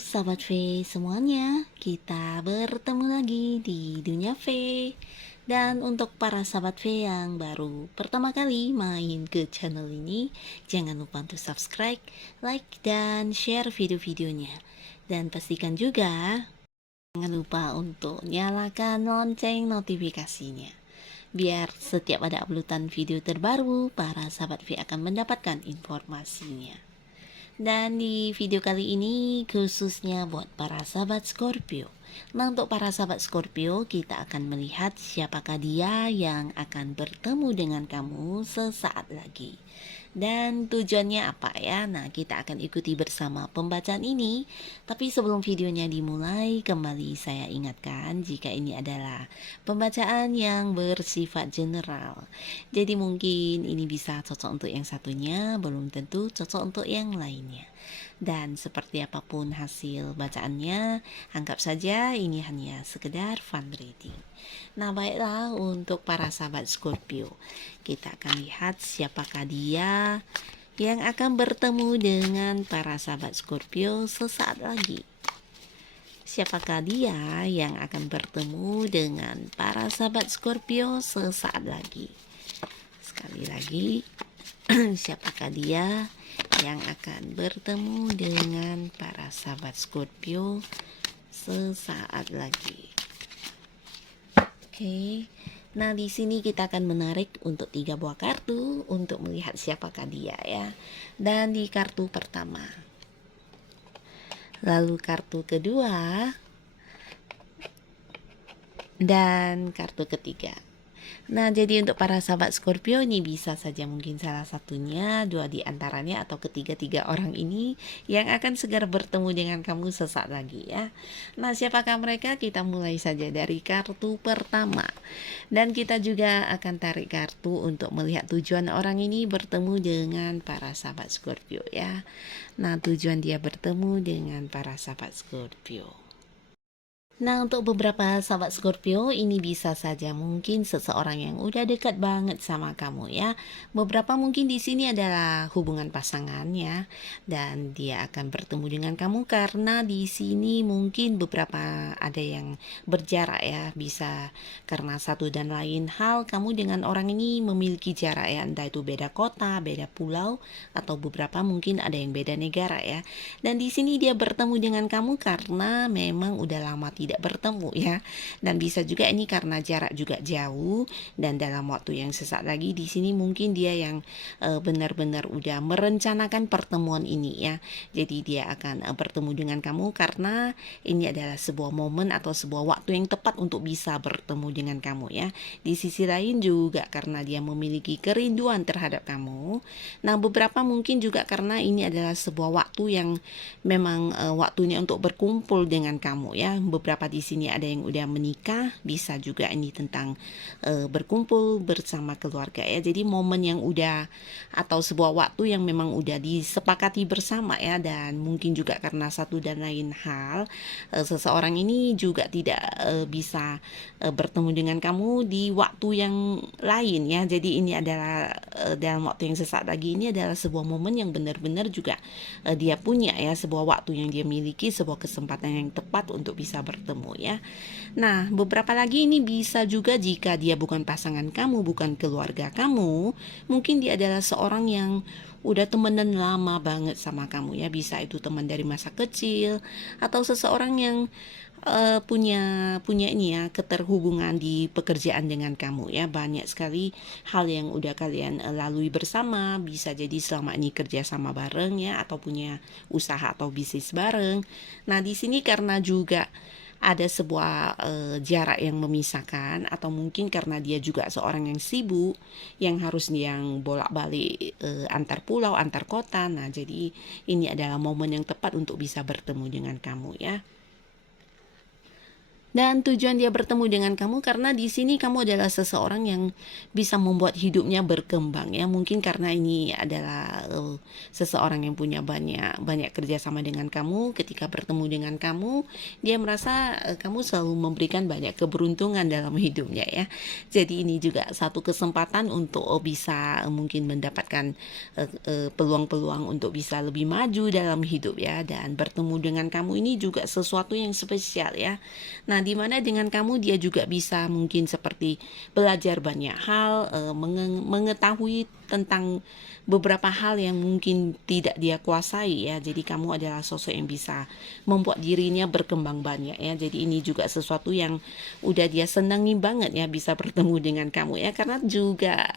Sahabat V semuanya, kita bertemu lagi di Dunia V. Dan untuk para sahabat V yang baru pertama kali main ke channel ini, jangan lupa untuk subscribe, like, dan share video-videonya. Dan pastikan juga jangan lupa untuk nyalakan lonceng notifikasinya. Biar setiap ada uploadan video terbaru, para sahabat V akan mendapatkan informasinya. Dan di video kali ini khususnya buat para sahabat Scorpio. Nah, untuk para sahabat Scorpio, kita akan melihat siapakah dia yang akan bertemu dengan kamu sesaat lagi. Dan tujuannya apa ya? Nah, kita akan ikuti bersama pembacaan ini. Tapi sebelum videonya dimulai, kembali saya ingatkan jika ini adalah pembacaan yang bersifat general. Jadi mungkin ini bisa cocok untuk yang satunya, belum tentu cocok untuk yang lainnya. Dan seperti apapun hasil bacaannya, anggap saja ini hanya sekedar fun reading. Nah, baiklah, untuk para sahabat Scorpio, kita akan lihat siapakah dia yang akan bertemu dengan para sahabat Scorpio sesaat lagi. Siapakah dia yang akan bertemu dengan para sahabat Scorpio sesaat lagi? Sekali lagi, siapakah dia yang akan bertemu dengan para sahabat Scorpio sesaat lagi? Oke. Nah, di sini kita akan menarik untuk 3 buah kartu untuk melihat siapakah dia ya. Dan di kartu pertama, lalu kartu kedua, dan kartu ketiga. Nah, jadi untuk para sahabat Scorpio ini bisa saja mungkin salah satunya, dua di antaranya, atau ketiga-tiga orang ini yang akan segera bertemu dengan kamu sesaat lagi ya. Nah, siapakah mereka? Kita mulai saja dari kartu pertama. Dan kita juga akan tarik kartu untuk melihat tujuan orang ini bertemu dengan para sahabat Scorpio ya. Nah, tujuan dia bertemu dengan para sahabat Scorpio. Nah, untuk beberapa sahabat Scorpio, ini bisa saja mungkin seseorang yang udah dekat banget sama kamu ya. Beberapa mungkin di sini adalah hubungan pasangan ya, dan dia akan bertemu dengan kamu karena di sini mungkin beberapa ada yang berjarak ya, bisa karena satu dan lain hal kamu dengan orang ini memiliki jarak ya, entah itu beda kota, beda pulau, atau beberapa mungkin ada yang beda negara ya. Dan di sini dia bertemu dengan kamu karena memang udah lama tidak bertemu ya, dan bisa juga ini karena jarak juga jauh, dan dalam waktu yang sesaat lagi di sini mungkin dia yang benar-benar udah merencanakan pertemuan ini ya. Jadi dia akan bertemu dengan kamu karena ini adalah sebuah momen atau sebuah waktu yang tepat untuk bisa bertemu dengan kamu ya. Di sisi lain juga karena dia memiliki kerinduan terhadap kamu. Nah, beberapa mungkin juga karena ini adalah sebuah waktu yang memang waktunya untuk berkumpul dengan kamu ya. Beberapa di sini ada yang udah menikah, bisa juga ini tentang berkumpul bersama keluarga ya. Jadi momen yang udah atau sebuah waktu yang memang udah disepakati bersama ya, dan mungkin juga karena satu dan lain hal seseorang ini juga tidak bisa bertemu dengan kamu di waktu yang lain ya. Jadi ini adalah dalam waktu yang sesaat lagi, ini adalah sebuah momen yang benar-benar juga dia punya ya, sebuah waktu yang dia miliki, sebuah kesempatan yang tepat untuk bisa bertemu ya. Nah, beberapa lagi ini bisa juga jika dia bukan pasangan kamu, bukan keluarga kamu, mungkin dia adalah seorang yang udah temenan lama banget sama kamu ya. Bisa itu teman dari masa kecil, atau seseorang yang punya ini ya, keterhubungan di pekerjaan dengan kamu ya. Banyak sekali hal yang udah kalian lalui bersama, bisa jadi selama ini kerja sama bareng ya, atau punya usaha atau bisnis bareng. Nah, di sini karena juga ada sebuah jarak yang memisahkan, atau mungkin karena dia juga seorang yang sibuk, yang harus yang bolak-balik antar pulau, antar kota. Nah, jadi ini adalah momen yang tepat untuk bisa bertemu dengan kamu ya. Dan tujuan dia bertemu dengan kamu karena di sini kamu adalah seseorang yang bisa membuat hidupnya berkembang ya. Mungkin karena ini adalah seseorang yang punya banyak banyak kerjasama dengan kamu. Ketika bertemu dengan kamu, dia merasa kamu selalu memberikan banyak keberuntungan dalam hidupnya ya. Jadi ini juga satu kesempatan untuk bisa mungkin mendapatkan peluang-peluang untuk bisa lebih maju dalam hidup ya. Dan bertemu dengan kamu ini juga sesuatu yang spesial ya. Nah, di mana dengan kamu dia juga bisa mungkin seperti belajar banyak hal, mengetahui tentang beberapa hal yang mungkin tidak dia kuasai ya. Jadi kamu adalah sosok yang bisa membuat dirinya berkembang banyak ya. Jadi ini juga sesuatu yang udah dia senangi banget ya bisa bertemu dengan kamu ya, karena juga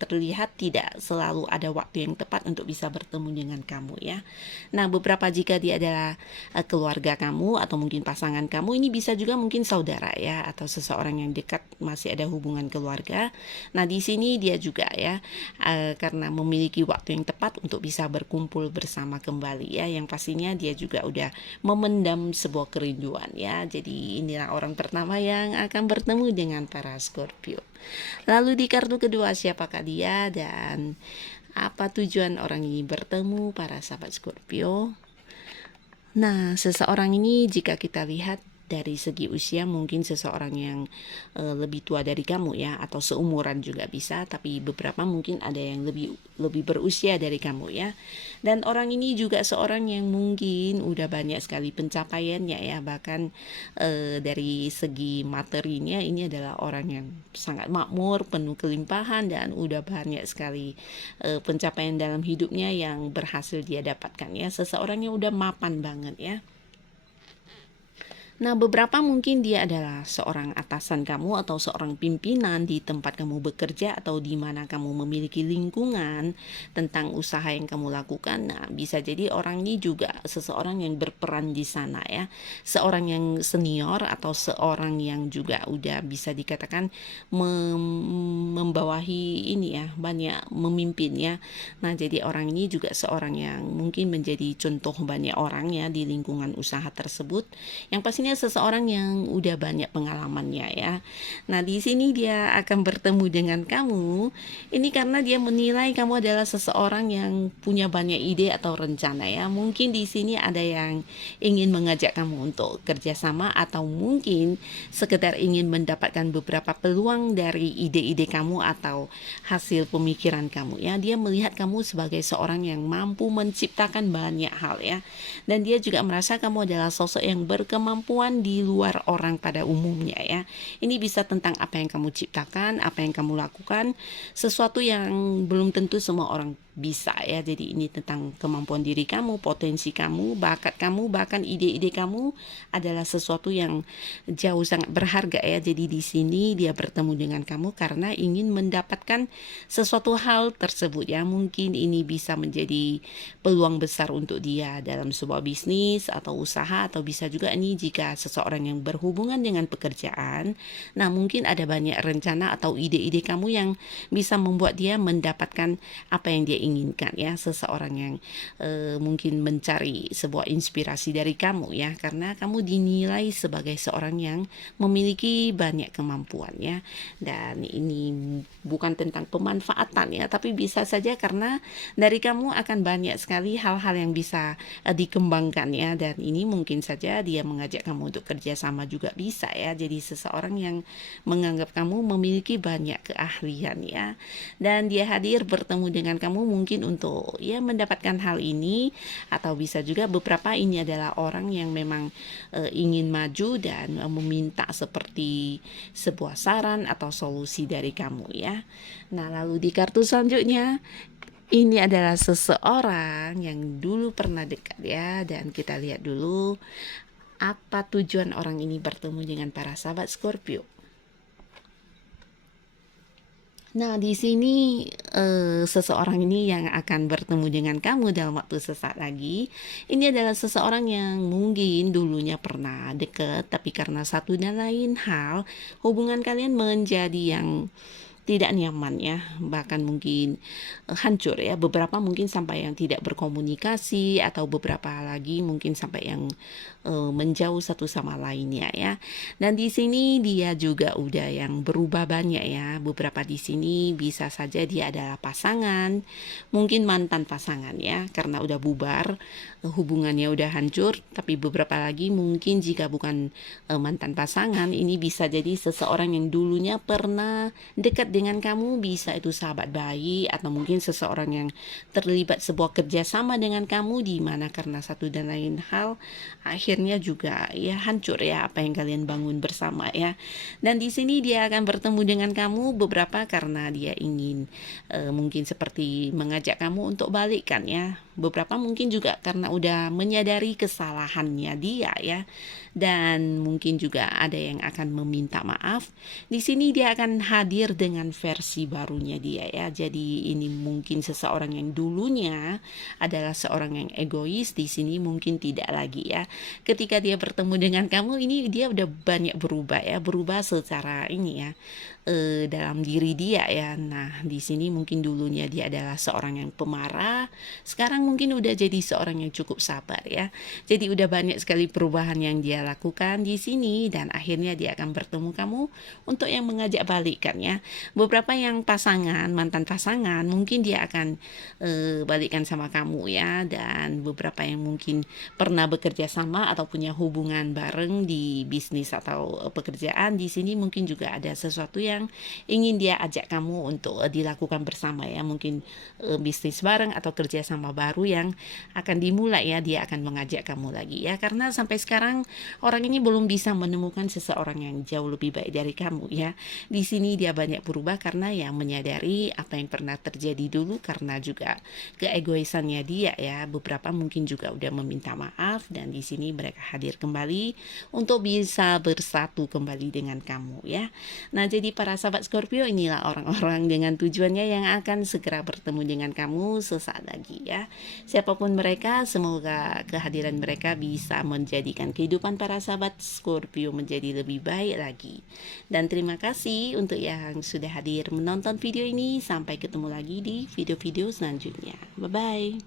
terlihat tidak selalu ada waktu yang tepat untuk bisa bertemu dengan kamu ya. Nah, beberapa jika dia adalah keluarga kamu atau mungkin pasangan kamu, ini bisa juga mungkin saudara ya atau seseorang yang dekat masih ada hubungan keluarga. Nah, di sini dia juga ya karena memiliki waktu yang tepat untuk bisa berkumpul bersama kembali ya, yang pastinya dia juga udah memendam sebuah kerinduan ya. Jadi inilah orang pertama yang akan bertemu dengan para Scorpio. Lalu di kartu kedua, siapakah dia dan apa tujuan orang ini bertemu para sahabat Scorpio? Nah, seseorang ini jika kita lihat dari segi usia mungkin seseorang yang lebih tua dari kamu ya, atau seumuran juga bisa, tapi beberapa mungkin ada yang lebih berusia dari kamu ya. Dan orang ini juga seorang yang mungkin udah banyak sekali pencapaiannya ya, bahkan dari segi materinya ini adalah orang yang sangat makmur, penuh kelimpahan, dan udah banyak sekali pencapaian dalam hidupnya yang berhasil dia dapatkan ya. Seseorang yang udah mapan banget ya. Nah, beberapa mungkin dia adalah seorang atasan kamu atau seorang pimpinan di tempat kamu bekerja atau di mana kamu memiliki lingkungan tentang usaha yang kamu lakukan. Nah, bisa jadi orang ini juga seseorang yang berperan di sana ya. Seorang yang senior atau seorang yang juga udah bisa dikatakan membawahi ini ya, banyak memimpin ya. Nah, jadi orang ini juga seorang yang mungkin menjadi contoh banyak orang ya di lingkungan usaha tersebut. Yang pastinya seseorang yang udah banyak pengalamannya ya. Nah, di sini dia akan bertemu dengan kamu. Ini karena dia menilai kamu adalah seseorang yang punya banyak ide atau rencana ya. Mungkin di sini ada yang ingin mengajak kamu untuk kerjasama atau mungkin sekedar ingin mendapatkan beberapa peluang dari ide-ide kamu atau hasil pemikiran kamu ya. Dia melihat kamu sebagai seorang yang mampu menciptakan banyak hal ya. Dan dia juga merasa kamu adalah sosok yang berkemampuan di luar orang pada umumnya ya. Ini bisa tentang apa yang kamu ciptakan, apa yang kamu lakukan, sesuatu yang belum tentu semua orang bisa ya. Jadi ini tentang kemampuan diri kamu, potensi kamu, bakat kamu, bahkan ide-ide kamu adalah sesuatu yang jauh sangat berharga ya. Jadi di sini dia bertemu dengan kamu karena ingin mendapatkan sesuatu hal tersebut ya. Mungkin ini bisa menjadi peluang besar untuk dia dalam sebuah bisnis atau usaha, atau bisa juga ini jika seseorang yang berhubungan dengan pekerjaan. Nah, mungkin ada banyak rencana atau ide-ide kamu yang bisa membuat dia mendapatkan apa yang dia inginkan ya. Seseorang yang mungkin mencari sebuah inspirasi dari kamu ya, karena kamu dinilai sebagai seorang yang memiliki banyak kemampuan ya. Dan ini bukan tentang pemanfaatan ya, tapi bisa saja karena dari kamu akan banyak sekali hal-hal yang bisa dikembangkan ya. Dan ini mungkin saja dia mengajak kamu untuk kerjasama juga bisa ya. Jadi seseorang yang menganggap kamu memiliki banyak keahlian ya, dan dia hadir bertemu dengan kamu mungkin untuk ya mendapatkan hal ini, atau bisa juga beberapa ini adalah orang yang memang ingin maju dan meminta seperti sebuah saran atau solusi dari kamu ya. Nah, lalu di kartu selanjutnya ini adalah seseorang yang dulu pernah dekat ya, dan kita lihat dulu apa tujuan orang ini bertemu dengan para sahabat Scorpio. Nah, di sini seseorang ini yang akan bertemu dengan kamu dalam waktu sesaat lagi. Ini adalah seseorang yang mungkin dulunya pernah dekat, tapi karena satu dan lain hal, hubungan kalian menjadi yang tidak nyaman ya, bahkan mungkin hancur ya. Beberapa mungkin sampai yang tidak berkomunikasi, atau beberapa lagi mungkin sampai yang menjauh satu sama lainnya ya. Dan di sini dia juga udah yang berubah banyak ya. Beberapa di sini bisa saja dia adalah pasangan, mungkin mantan pasangan ya, karena udah bubar, hubungannya udah hancur. Tapi beberapa lagi mungkin jika bukan mantan pasangan, ini bisa jadi seseorang yang dulunya pernah dekat dengan kamu, bisa itu sahabat baik, atau mungkin seseorang yang terlibat sebuah kerjasama dengan kamu, di mana karena satu dan lain hal akhirnya juga ya hancur ya apa yang kalian bangun bersama ya. Dan di sini dia akan bertemu dengan kamu beberapa karena dia ingin mungkin seperti mengajak kamu untuk balikan ya. Beberapa mungkin juga karena udah menyadari kesalahannya dia ya. Dan mungkin juga ada yang akan meminta maaf. Di sini dia akan hadir dengan versi barunya dia ya. Jadi ini mungkin seseorang yang dulunya adalah seorang yang egois, di sini mungkin tidak lagi ya. Ketika dia bertemu dengan kamu, ini dia udah banyak berubah ya, berubah secara ini ya, dalam diri dia ya. Nah, di sini mungkin dulunya dia adalah seorang yang pemarah, sekarang mungkin udah jadi seorang yang cukup sabar ya. Jadi udah banyak sekali perubahan yang dia lakukan di sini, dan akhirnya dia akan bertemu kamu untuk yang mengajak balikan ya. Beberapa yang pasangan, mantan pasangan, mungkin dia akan balikan sama kamu ya. Dan beberapa yang mungkin pernah bekerja sama atau punya hubungan bareng di bisnis atau pekerjaan, di sini mungkin juga ada sesuatu yang ingin dia ajak kamu untuk dilakukan bersama ya. Mungkin bisnis bareng atau kerja sama baru yang akan dimulai ya. Dia akan mengajak kamu lagi ya, karena sampai sekarang orang ini belum bisa menemukan seseorang yang jauh lebih baik dari kamu ya. Di sini dia banyak berubah karena ya menyadari apa yang pernah terjadi dulu, karena juga keegoisannya dia ya. Beberapa mungkin juga udah meminta maaf, dan di sini mereka hadir kembali untuk bisa bersatu kembali dengan kamu ya. Nah, jadi para sahabat Scorpio, inilah orang-orang dengan tujuannya yang akan segera bertemu dengan kamu sesaat lagi ya. Siapapun mereka, semoga kehadiran mereka bisa menjadikan kehidupan para sahabat Scorpio menjadi lebih baik lagi. Dan terima kasih untuk yang sudah hadir menonton video ini. Sampai ketemu lagi di video-video selanjutnya. Bye-bye.